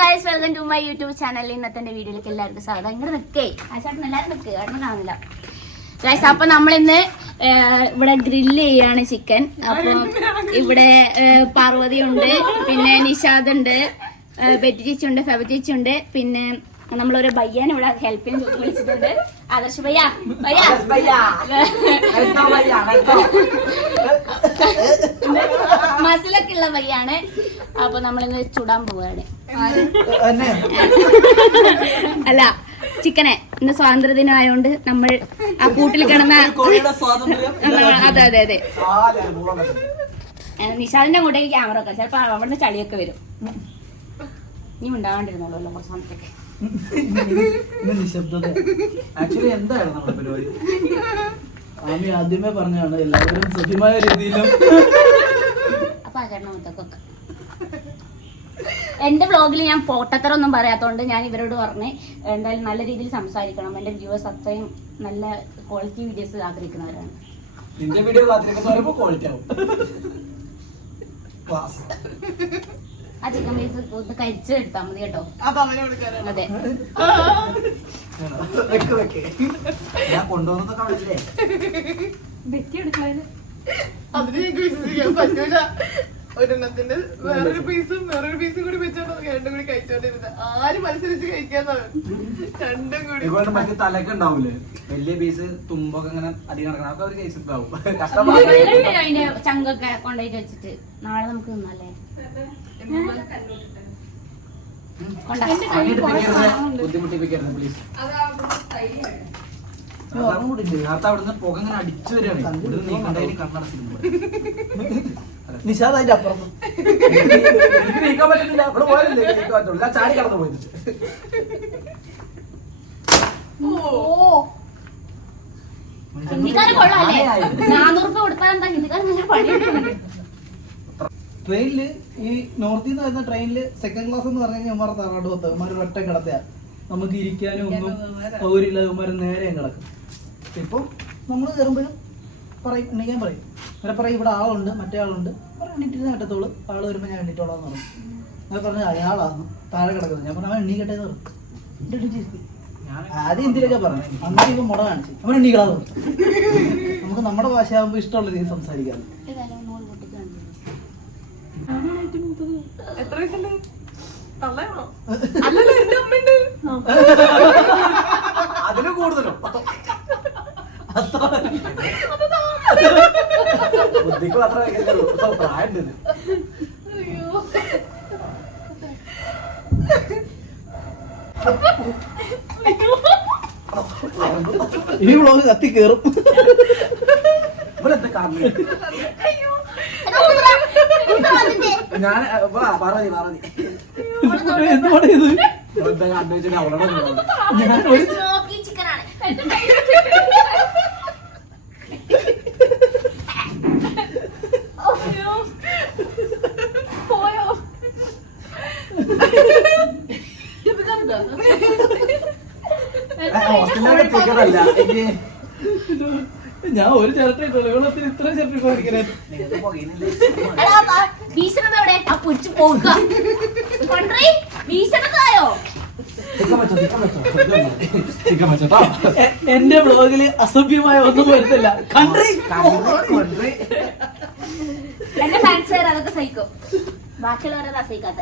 Guys, welcome to my YouTube channel. ഇന്നത്തെ വീഡിയോയിലേക്ക് എല്ലാവർക്കും സ്വാഗതം. ഇങ്ങനെ നിൽക്കേ ആശാട്ടൻ എല്ലാവരും നിൽക്കുക, കാരണം കാണുന്നില്ല ഗൈസ്. അപ്പൊ നമ്മളിന്ന് ഇവിടെ ഗ്രില്ല് ചെയ്യാണ് ചിക്കൻ. അപ്പൊ ഇവിടെ പാർവതി ഉണ്ട്, പിന്നെ നിഷാദ് ഉണ്ട്, ബെറ്റി ചേച്ചി ഉണ്ട്, ഫെബ ചേച്ചി ഉണ്ട്, പിന്നെ നമ്മളൊരു ബയ്യാൻ ഇവിടെ ഹെൽപ്പിന് വിളിച്ചിട്ടുണ്ട്. ആദർശ് ഭയ്യ മസിലൊക്കെ ഉള്ള ബയ്യാണ്. അപ്പൊ നമ്മളിന്ന് ചുടാൻ പോവാണ്. അല്ല, ചിക്കനെ ഇന്ന് സ്വാതന്ത്ര്യ ദിനം ആയതുകൊണ്ട് നമ്മൾ ആ കൂട്ടിൽ കിടന്ന അതെ അതെ അതെ നിഷാദിന്റെ അങ്ങോട്ടേക്ക് ക്യാമറ വെക്കാം. ചിലപ്പോ അവിടുന്ന് ചളിയൊക്കെ വരും. ഇനി ഉണ്ടാവാണ്ടിരുന്നോളൂ കുറച്ച് സമയത്തേക്ക്. നിശബ്ദത ആക്ച്വലി എന്തായിരുന്നു നമ്മുടെ പരിപാടി? ആമി ആദ്യമേ പറഞ്ഞാണ് എല്ലാവരും സത്യമായ രീതിയിലും. അപ്പൊ ആ ചേട്ടൻ മുത്തൊക്കെ എന്റെ വ്ളോഗിൽ ഞാൻ പൊട്ടത്തരൊന്നും പറയാത്തോണ്ട് ഞാൻ ഇവരോട് പറഞ്ഞ് എന്തായാലും നല്ല രീതിയിൽ സംസാരിക്കണം. എന്റെ വ്യൂവേഴ്സ് അത്രയും നല്ല ക്വാളിറ്റി വീഡിയോസ് ആഗ്രഹിക്കുന്നവരാണ്. നിന്റെ വീഡിയോ കാത്തിരിക്കുന്നവരപ്പോ ക്വാളിറ്റി ആവും. ആ ചിക്കൻ പീസ് ഒന്ന് കരിച്ചെടുത്താൽ മതി കേട്ടോ. അതെ, ഞാൻ കൊണ്ടുവന്നതൊക്കെ അവിടെ ബെറ്റി എടുക്കാന് അതിന് ഞങ്ങൾക്ക് വിശ്വസിക്കാൻ പറ്റൂല. ഒരെണ്ണത്തിന്റെ വേറൊരു പീസും കൂടി വെച്ചോണ്ട് രണ്ടും കൂടി കഴിച്ചോണ്ടിരുന്നത്. ആര് മത്സരിച്ച് കഴിക്കാന്നാണ് രണ്ടും കൂടി. മറ്റേ തലക്കെ ഉണ്ടാവൂലേ വലിയ പീസ്, തുമ്പൊക്കെ ഇങ്ങനെ അധികം നടക്കണം. അതൊക്കെ ഒരു കേസ് ഉണ്ടാവും. അതിന്റെ ചങ്കൊക്കെ കൊണ്ടുപോയിട്ട് വെച്ചിട്ട് നാളെ നമുക്ക് തിന്നല്ലേ. ബുദ്ധിമുട്ടിപ്പിക്കരുത് പ്ലീസ്. അവിടുന്ന് പുക ഇങ്ങനെ അടിച്ചു വരികയാണ്. നിഷാദ് അതിന്റെ അപ്പുറം എനിക്ക് നീക്കാൻ പറ്റുന്നില്ല. അവിടെ പോയാലല്ലേ നീക്കാൻ പറ്റുള്ളൂ. ചാടി കടന്നു പോയിട്ട് ട്രെയിനില് ഈ നോർത്തിൽ നിന്ന് വരുന്ന ട്രെയിനില് സെക്കൻഡ് ക്ലാസ് എന്ന് പറഞ്ഞു കഴിഞ്ഞാൽ ഉമ്മാർ തറവാട് പോത്ത് ഉമ്മാർ ഒറ്റ കിടത്തിയ നമുക്ക് ഇരിക്കാനും ഒന്നും സൗകര്യമില്ല. ഉമ്മാർ നേരെയും കിടക്കും. ഇപ്പം നമ്മൾ കയറുമ്പോഴും പറയും, എണ്ണിക്കാൻ പറയും. ഇവരെ പറയും ഇവിടെ ആളുണ്ട്, മറ്റേ ആളുണ്ട്, എണ്ണിട്ടിരുന്ന് കേട്ടത്തോളൂ. ആള് വരുമ്പോൾ ഞാൻ എണ്ണിട്ടോളാന്ന് പറഞ്ഞു. ഞാൻ പറഞ്ഞു അയാളാന്ന് താഴെ കിടക്കുന്നത്. ഞാൻ പറഞ്ഞു എണ്ണീക്കട്ടെ എന്ന് പറഞ്ഞു. ആദ്യം എന്തിനൊക്കെ പറഞ്ഞു, അങ്ങനെ ഇപ്പൊ മുട കാണിച്ചു. അവൻ എണ്ണീക്കളാന്ന് പറഞ്ഞു. നമുക്ക് നമ്മുടെ ഭാഷയാകുമ്പോ ഇഷ്ടമുള്ള രീതിയിൽ സംസാരിക്കാം. എത്ര വയസ്സുണ്ട്? തള്ളയാണോ? അല്ലല്ലോ, എന്റെ അമ്മയുണ്ട്. അതിന് കൂടുതലും ബുദ്ധിക്ക് മാത്രമേ പ്രായം ഉണ്ട്. ഈ വ്ളോഗ് കത്തി കേറും. ഞാൻ പറഞ്ഞി അവളോട് ഞാൻ ഒരു ചിരട്ട ഇട്ടല്ലോ. വെള്ളത്തിന് ഇത്ര ചിരട്ട ഇരിക്കണേ. എന്റെ വ്ളോഗില് അസഭ്യമായ ഒന്നും വരുന്നില്ല. കൺട്രി എന്റെ ഫാൻസുകാർ അതൊക്കെ സഹിക്കും, ബാക്കിയുള്ളവരത് സഹിക്കാത്ത.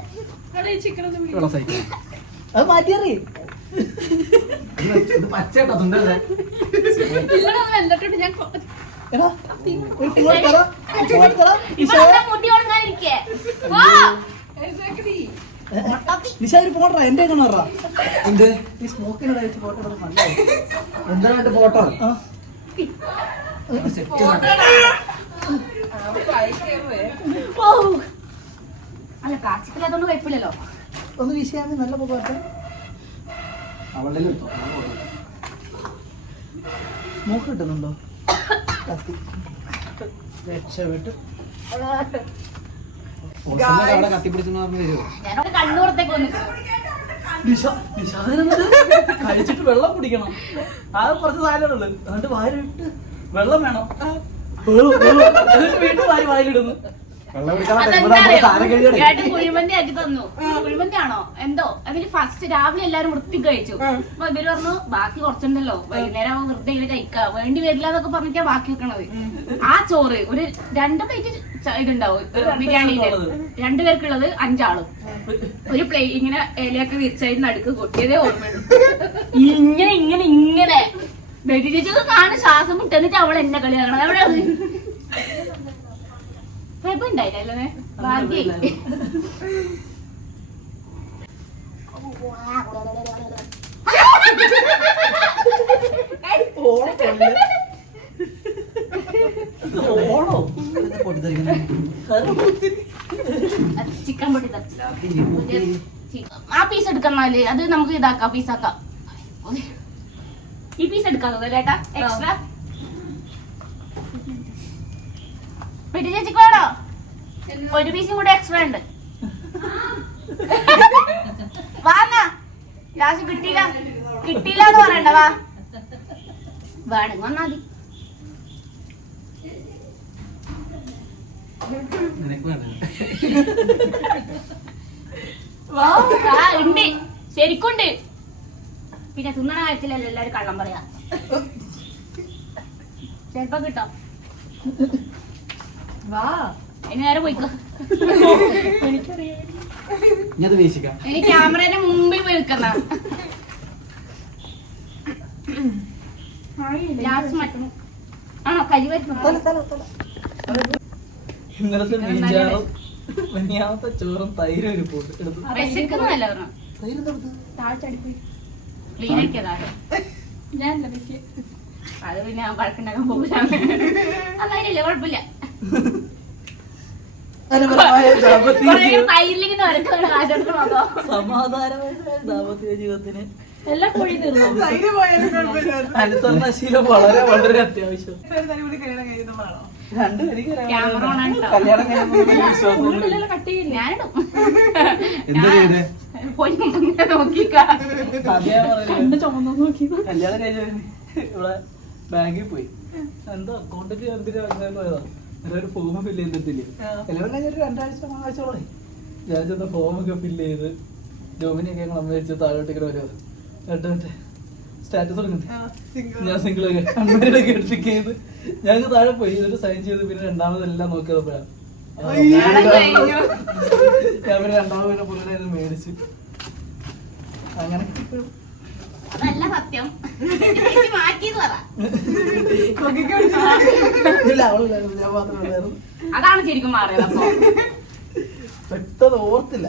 അത് മാറ്റിയറി പച്ചേട്ടോ തുണ്ടല്ലേ. നിഷ ഒരു ഫോട്ടോ എന്റെ കാണാറാ. എന്ത് ഈ സ്മോക്കിനോട് അയച്ച് ഫോട്ടോ എടുക്കുന്നത് നല്ലതാണ്. എന്തായിട്ട് ഫോട്ടോ അല്ല, കാച്ചിക്കല്ലാത്തോണ്ട് കുഴപ്പമില്ലല്ലോ. ഒന്ന് വിഷയാമി നല്ല പോകാത്ത അവളുടെ സ്മോക്ക് കിട്ടുന്നുണ്ടോ? രക്ഷപ്പെട്ടു. കത്തിപ്പിടിച്ചെന്ന് പറഞ്ഞു തരുമോ? കഴിച്ചിട്ട് വെള്ളം കുടിക്കണം. അത് കുറച്ച് സാധനമുള്ളു. എന്നിട്ട് വായിലിട്ട് വെള്ളം വേണം. വീണ്ടും വായിലിടുന്നു. ഏട്ടൻ കുഴിമന്തി ആക്കി തന്നു. കുഴിമന്തി ആണോ എന്തോ അതില് ഫസ്റ്റ് രാവിലെ എല്ലാരും വൃത്തി കഴിച്ചു. അപ്പൊ ഇവര് പറഞ്ഞു ബാക്കി കുറച്ചുണ്ടല്ലോ വൈകുന്നേരം ആവുമ്പോ വെറുതെ ഇങ്ങനെ കഴിക്കാം, വേണ്ടി വരില്ല എന്നൊക്കെ പറഞ്ഞിട്ടാ ബാക്കി വെക്കണത്. ആ ചോറ് ഒരു 2 പ്ലേറ്റ് ഇതുണ്ടാവും ബിരിയാണിയില്, 2 പേർക്കുള്ളത് 5 ആളും. ഒരു പ്ലേറ്റ് ഇങ്ങനെ ഇലയൊക്കെ വിരിച്ചതിന് നടുക്ക് കൊട്ടിയതേ ഓർമ്മയുള്ളൂ. ഇങ്ങനെ ഇങ്ങനെ ഇങ്ങനെ ബെറ്റി ചേച്ചി കാണും ശ്വാസം മുട്ടെന്നിട്ട് അവൾ എന്നെ കളിയാക്കണം. അവിടെ ഉണ്ടായില്ലേ ഭാഗ്യ. ചിക്കൻ പൊട്ടി ആ പീസ് എടുക്കണല്ലേ, അത് നമുക്ക് ഇതാക്കാം, പീസാക്കാം. ഈ പീസ് എടുക്കാത്തത് ചേട്ടാ എക്സ്ട്രാ. പെട്ടി ചേച്ചിക്ക് വേണോ? ഒരു പീസും കൂടെ എക്സ്ട്രാ ഉണ്ട്. വാന്നാ ലാസ്റ്റ് കിട്ടിയില്ല എന്ന് പറയണ്ട. വാ വേണമെങ്കിൽ വന്നാ മതി. ഉണ്ട് ശരിക്കുണ്ട്. പിന്നെ തിന്നണ കാര്യത്തിലല്ല എല്ലാരും കള്ളം പറയാ. ചെലപ്പോ കിട്ടോ. ഇനി നേരെ പോയിക്കോ. ഇനി ക്യാമറയുടെ മുമ്പിൽ പോയി നിൽക്കുന്ന ലാസ്റ്റ് മറ്റു ആണോ കരി വരുന്നു. ഇന്നലത്തെ മീൻചാറും മിനിയാമത്തെ ചോറും തൈരും ഒരു പോട്ട് എടുത്തു. വിശക്കുന്നതല്ല പറഞ്ഞു. ഞാനല്ല അത് പിന്നെ വഴക്കുണ്ടാക്കാൻ പോകില്ല. അതായില്ലേ കുഴപ്പമില്ല. സമാധാനമായ ദാമ്പത്യ ജീവിതത്തിന് എല്ലാം കോഴി തീർന്നു. അനുസരണശീലം വളരെ വളരെ അത്യാവശ്യം. കല്യാണം ഞാനിടും കല്യാണം കഴിഞ്ഞ ഇവിടെ ബാങ്കിൽ പോയി, എന്തോ അക്കൗണ്ടിൽ എന്തിനാ പോയതാ. ഒരു ഫോം ഫില്ല് ചെയ്തിട്ടില്ലേ, എല്ലാം കഴിഞ്ഞൊരു 2 ആഴ്ച 3 ആഴ്ചയോളെ ഞാൻ ചെന്ന ഫോമൊക്കെ ഫില്ല് ചെയ്ത് ജോമിനിയൊക്കെ ഞങ്ങൾ അമ്മ വെച്ച് താഴോട്ടേക്ക് വരുമോ മറ്റേ സ്റ്റാറ്റസ് കൊടുക്കുന്നത്. ഞാൻ സിംഗിളൊക്കെ അമ്മയുടെ ക്ലിക്ക് ചെയ്ത് ഞങ്ങൾക്ക് താഴെ പോയി എന്നിട്ട് സൈൻ ചെയ്ത് പിന്നെ രണ്ടാമതെല്ലാം നോക്കിയപ്പോഴാണ് ഞാൻ പിന്നെ രണ്ടാമത് പിന്നെ പുള്ളിനെ മേടിച്ചു. അങ്ങനെ അതല്ല സത്യം. മാറ്റിന്ന് പറ. ഇല്ല അവളില്ലായിരുന്നു, ഞാൻ മാത്രമേ ഉള്ളായിരുന്നു. അതാണ് ശരിക്കും മാറിയത്. അപ്പൊ പെട്ടെന്ന് ഓർത്തില്ല.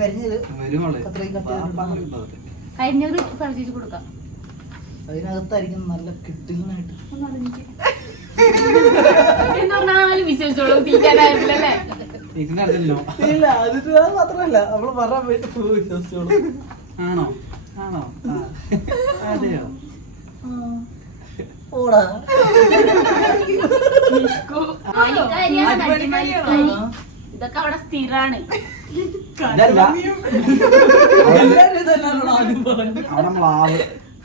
കരിഞ്ഞത് കരിഞ്ഞത് കഴിച്ചു കൊടുക്കാം. അതിനകത്തായിരിക്കും നല്ല കിട്ടിലിനായിട്ട്. എന്ന് പറഞ്ഞാലും വിശ്വസിച്ചോളൂ തീറ്റാനായിട്ടില്ലല്ലേ. ഇല്ല അതിന് മാത്രമല്ല നമ്മള് പറയാൻ വേണ്ടി വിശ്വസിച്ചോളൂ. ആണോ ആണോ അതെയോ ഓടാ. ഇതൊക്കെ അവിടെ സ്ഥിരാണ്.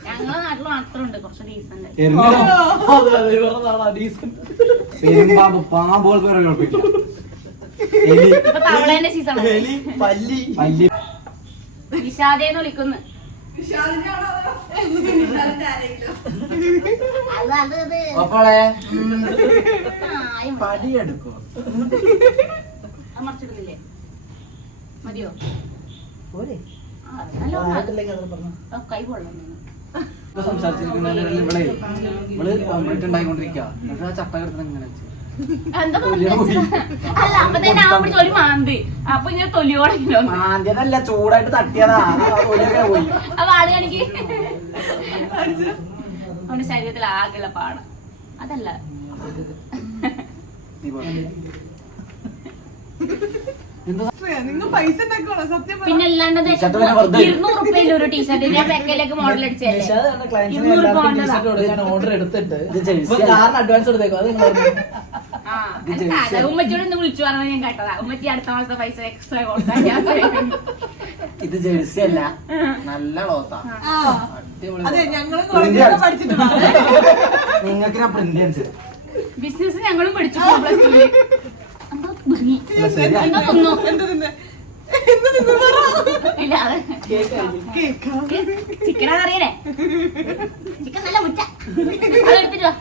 ഞങ്ങളെ നാട്ടിൽ മാത്രമുണ്ട് കുറച്ച് ഡീസന്റ്. ഇപ്പൊ തവളേന്റെ സീസൺ വിഷാദേന്ന് വിളിക്കുന്നു. മറിച്ചിടുന്നില്ലേ? മതിയോ? കൈ കൊള്ളാം. സംസാരിച്ചിരിക്കുന്നതിനിടെ ഇവള് കോൺക്രീറ്റ് ഉണ്ടായിക്കൊണ്ടിരിക്കുക. ചട്ടകെടുത്ത് ഇങ്ങനെ എന്താ അല്ല അപ്പൊ തന്നെ ആവുമ്പോഴേ ഒരു മാന്തി. അപ്പൊ ഇങ്ങനെ തൊലിയോടെങ്കിലോ മാന്തിയതല്ല, ചൂടായിട്ട് തട്ടിയതാ. അപ്പൊ ആള് കാണിക്ക് അവന്റെ ശരീരത്തിൽ ആകെയുള്ള പാടം അതല്ല. പിന്നെ അല്ലാണ്ട് 200 രൂപയിൽ ഒരു ടീഷർട്ട് ഞാൻ പെക്കയിലേക്ക് മോഡൽ അടിച്ചല്ലേ. 200 ഓർഡർ എടുത്തിട്ട് അഡ്വാൻസ് എടുത്തേക്കോ. അത് ഉമ്മച്ചിയോട് ഒന്ന് വിളിച്ചു പറഞ്ഞാൽ ഞാൻ കേട്ടതാ. ഉമ്മച്ചി അടുത്ത മാസത്തെ പൈസ എക്സ്ട്രാ കൊടുത്താൽ ഇത് ജേഴ്സി അല്ല, നല്ല ക്ലോത്താ. നിങ്ങൾക്ക് ബിസിനസ് ഞങ്ങളും പഠിച്ചു. എന്താ തിന്നു എന്താ തിന്നെ ഇല്ല അത് ചിക്കനാ അറിയണേ ചിക്കൻ നല്ല മുറ്റ അത് എടുത്തിട്ട് വാ.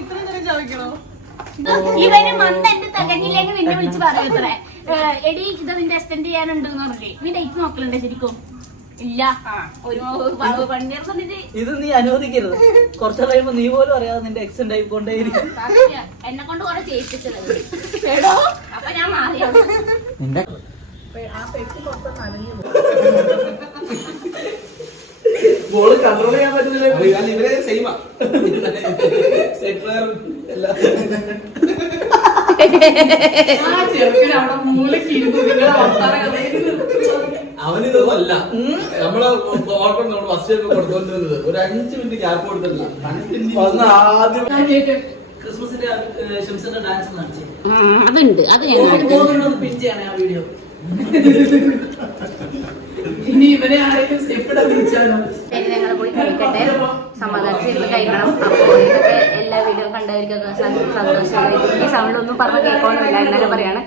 ഇത്ര നേരം ചവയ്ക്കണോ? ഇവന് മന്ത് എന്റെ തകഞ്ഞില്ലെങ്കിൽ നിന്നെ വിളിച്ച് പറയത്രേ എടി ഇത് നിന്റെ എക്സ്റ്റെൻഡ് ചെയ്യാനുണ്ട് എന്ന് പറഞ്ഞേ നീ ഡേറ്റ് നോക്കലുണ്ട് ശരിക്കും ഇല്ല ഒരു പണിയർ വന്നിട്ട് ഇത് നീ അനുവദിക്കരുത്. കുറച്ച് കഴിയുമ്പോ നീ പോലും അറിയാതെ നിന്റെ എക്സ്റ്റെൻഡ് ആയിക്കൊണ്ടേയിരിക്കും. എന്നെ കൊണ്ട് കുറെ ചെയ്യിപ്പിച്ചത് എടോ അപ്പൊ ഞാൻ മാറിയോ നിന്റെ ബോള് കൺട്രോൾ ചെയ്യാൻ പറ്റുന്നില്ല. ഇവരെ സെയിമാ സെറ്റ് എല്ലാം അവനിതൊന്നുമല്ല നമ്മള് ഓർമ്മ നമ്മൾ ഫസ്റ്റ് ടൈം കൊടുത്തോണ്ടിരുന്നത് ഒരു 5 മിനിറ്റ് ഗ്യാപ്പ് കൊടുത്തിട്ടില്ല. ആദ്യം ക്രിസ്മസിന്റെ ഷംസിന്റെ ഡാൻസ് കാണിച്ചു അതുണ്ട് അത് ഞങ്ങൾ പിൻ ചെയ്യണേ ആ വീഡിയോ. ഇനി ഇവരെ ആരെങ്കിലും സ്റ്റെപ്പിടാൻ വിളിച്ചാലോ? ശരി ഞങ്ങൾ പോയി കഴിക്കട്ടെ സമാധാനത്തിരുന്ന് കഴിക്കണം. അപ്പോൾ ഇതൊക്കെ എല്ലാ വീഡിയോ കണ്ടവർക്കൊക്കെ സന്തോഷമായി. ഈ സൗണ്ടിലൊന്നും പറഞ്ഞ കേൾക്കണമെന്നില്ല എന്നാലും പറയാണ്.